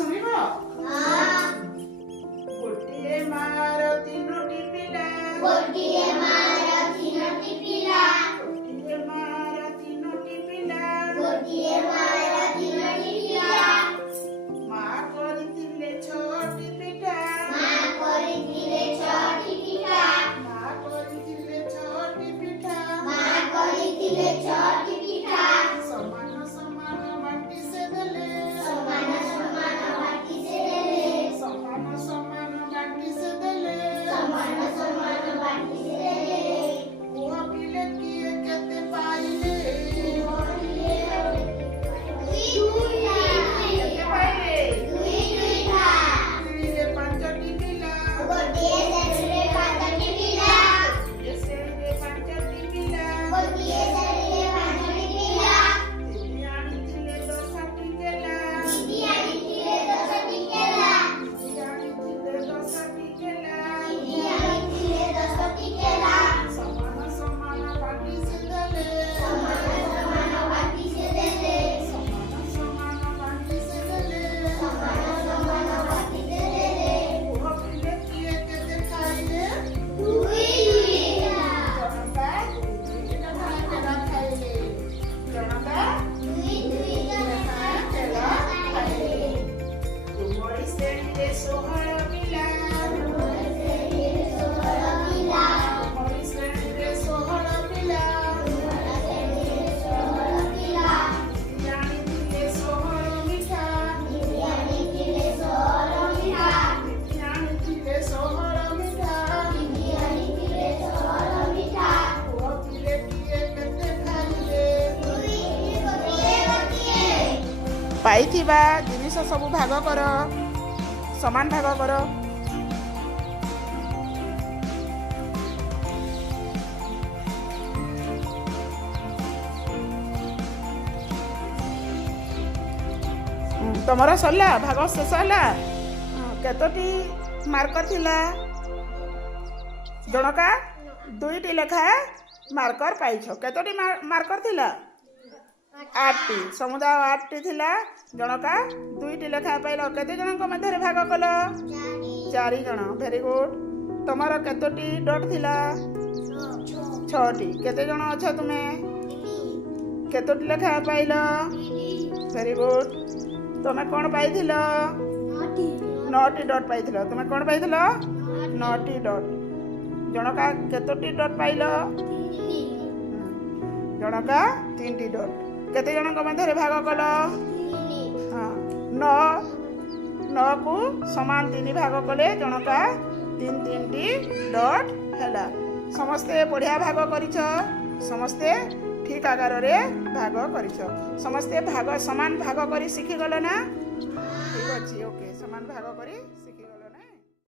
ଶୁଣିବ? ଗୋଟିଏ ମାର ତିନୋଟି ପିଲା, ଗୋଟିଏ ମାର ତିନୋଟି ପିଲା, ଗୋଟିଏ ମାର ତିନୋଟି ପିଲା, ଗୋଟିଏ ମାର ତିନୋଟି ପିଲା। ମା କରିଥିଲେ ଛଅଟି ପିଠା, ମା କରିଥିଲେ ଛଅଟି ପିଠା, ମା କରିଥିଲେ ଛଅଟି ପିଠା, ମା କରିଥିଲେ ଛଅଟି ପିଠା। ସମାନ ସମାନ ବାଟି ସେ ଦେଲେ, ସମାନ ସମାନ ବାଟି ସେ ଦେଲେ, ସମାନ ସମାନ ବାଟି ସେ ଦେଲେ। ସମାନ ସମାନ ବାଟି ସେ ଦେଲେ। କୁହ ପିଲେ କିଏ କେତେ ପାଇଲେ? କେତେ ପାଇଲେ? ଦୁଇରେ ପାଞ୍ଚଟି ପିଲା, ଗୋଟିଏ ଶ୍ରେଣୀରେ ପାଞ୍ଚଟି ପିଲା, ଗୋଟିଏ ଶ୍ରେଣୀରେ ପାଞ୍ଚଟି ପିଲା, ଗୋଟିଏ ଶ୍ରେଣୀରେ ପାଞ୍ଚଟି ପିଲା। ଦିଦି ଆଣିଥିଲେ 10ଟି କେଲା, ଦିଦି ଆଣିଥିଲେ 10ଟି କେଲା, ଦିଦି ଆଣିଥିଲେ 10ଟି କେଲା। ଦିଦି ଆଣିଥିଲେ 10ଟି କେଲା। ସମାନ ସମାନ ବାଟି ସେ ଦେଲେ, ସମାନ ସମାନ ବାଟି ସେ ଦେଲେ, ସମାନ ସମାନ ବାଟି ସେ ଦେଲେ। ସମାନ ସମାନ ବାଟି ସେ ଦେଲେ। କୁହ ପିଲେ କିଏ କେତେ ଖାଇଲେ? ଦୁଇ ଦୁଇଟା, ଜଣକା ଦୁଇଟା କେଲା ଖାଇଲେ, ଜଣକା ଦୁଇ ଦୁଇଟା କେଲା ଖାଇଲେ। ତୁମରି ଶ୍ରେଣୀରେ 16 ପିଲା, ତୁମରି ଶ୍ରେଣୀରେ 16 ପିଲା, ତୁମରି ଶ୍ରେଣୀରେ 16 ପିଲା, ତୁମରି ଶ୍ରେଣୀରେ 16 ପିଲା। ଦିଦି ଆଣିଥିଲେ 16 ମିଠା, ଦିଦି ଆଣିଥିଲେ 16 ମିଠା, ଦିଦି ଆଣିଥିଲେ 16 ମିଠା। ଦିଦି ଆଣିଥିଲେ 16 ମିଠା। କୁହ ପିଲେ କିଏ କେତେ ଖାଇଲେ? ଗୋଟିଏ ପାଇଥିବା ଜିନିଷ ସବୁ ଭାଗ କର, ସମାନ ଭାଗ କର। ତମର ସରିଲା, ଭାଗ ଶେଷ ହେଲା। କେତୋଟି ମାର୍କର ଥିଲା? ଜଣକା 2ଟି ଲେଖା ମାର୍କର ପାଇଛ। କେତୋଟି ମାର୍କର ଥିଲା? 8ଟି। ସମୁଦାୟ 8ଟି ଥିଲା। ଜଣକା 2ଟି ଲେଖା ପାଇଲ। କେତେ ଜଣଙ୍କ ମଧ୍ୟରେ ଭାଗ କଲ? 4 ଜଣ। Very good. ତମର କେତୋଟି ଡଟ୍ ଥିଲା? 6ଟି। କେତେ ଜଣ ଅଛ ତୁମେ? କେତୋଟି ଲେଖା ପାଇଲ? Very good. ତମେ କ'ଣ ପାଇଥିଲ? 9ଟି ଡଟ୍ ପାଇଥିଲ। ତୁମେ କ'ଣ ପାଇଥିଲ? 9ଟି ଡଟ୍। ଜଣକା କେତୋଟି ଡଟ୍ ପାଇଲ? ଜଣକା 3ଟି ଡଟ୍। କେତେ ଜଣଙ୍କ ମଧ୍ୟରେ ଭାଗ କଲ? ହଁ, 9କୁ ସମାନ 3 ଭାଗ କଲେ ଜଣକା 3ଟି ଡଟ୍ ହେଲା। ସମସ୍ତେ ବଢ଼ିଆ ଭାଗ କରିଛ। ସମସ୍ତେ ଠିକ୍ ଆକାରରେ ଭାଗ କରିଛ। ସମସ୍ତେ ସମାନ ଭାଗ କରି ଶିଖିଗଲ ନା? ଠିକ୍ ଅଛି, ଓକେ। ସମାନ ଭାଗ କରି ଶିଖି